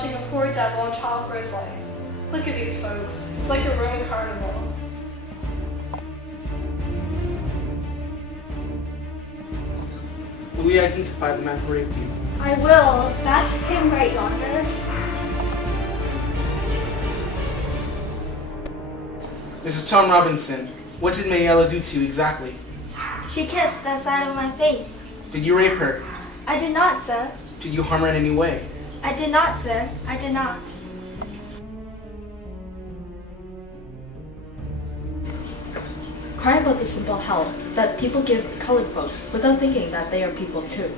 watching a poor devil in trial for his life. Look at these folks. It's like a Roman carnival. Will you identify the man who raped you? I will. That's him right yonder. Mrs. Tom Robinson, what did Mayella do to you exactly? She kissed the side of my face. Did you rape her? I did not, sir. Did you harm her in any way? I did not, sir. I did not. Crying about the simple help that people give colored folks without thinking that they are people too.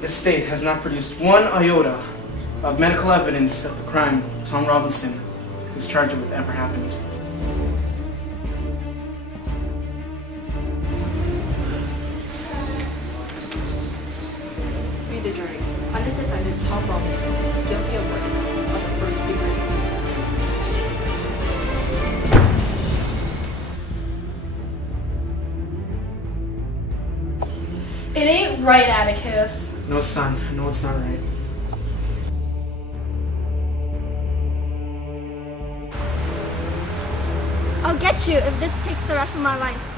The state has not produced one iota of medical evidence of the crime Tom Robinson is charged with ever happened. Read the jury. Under defendant Tom Robinson, guilty of rape on the first degree. It ain't right, Atticus. No, son. I know it's not right. I'll get you if this takes the rest of my life.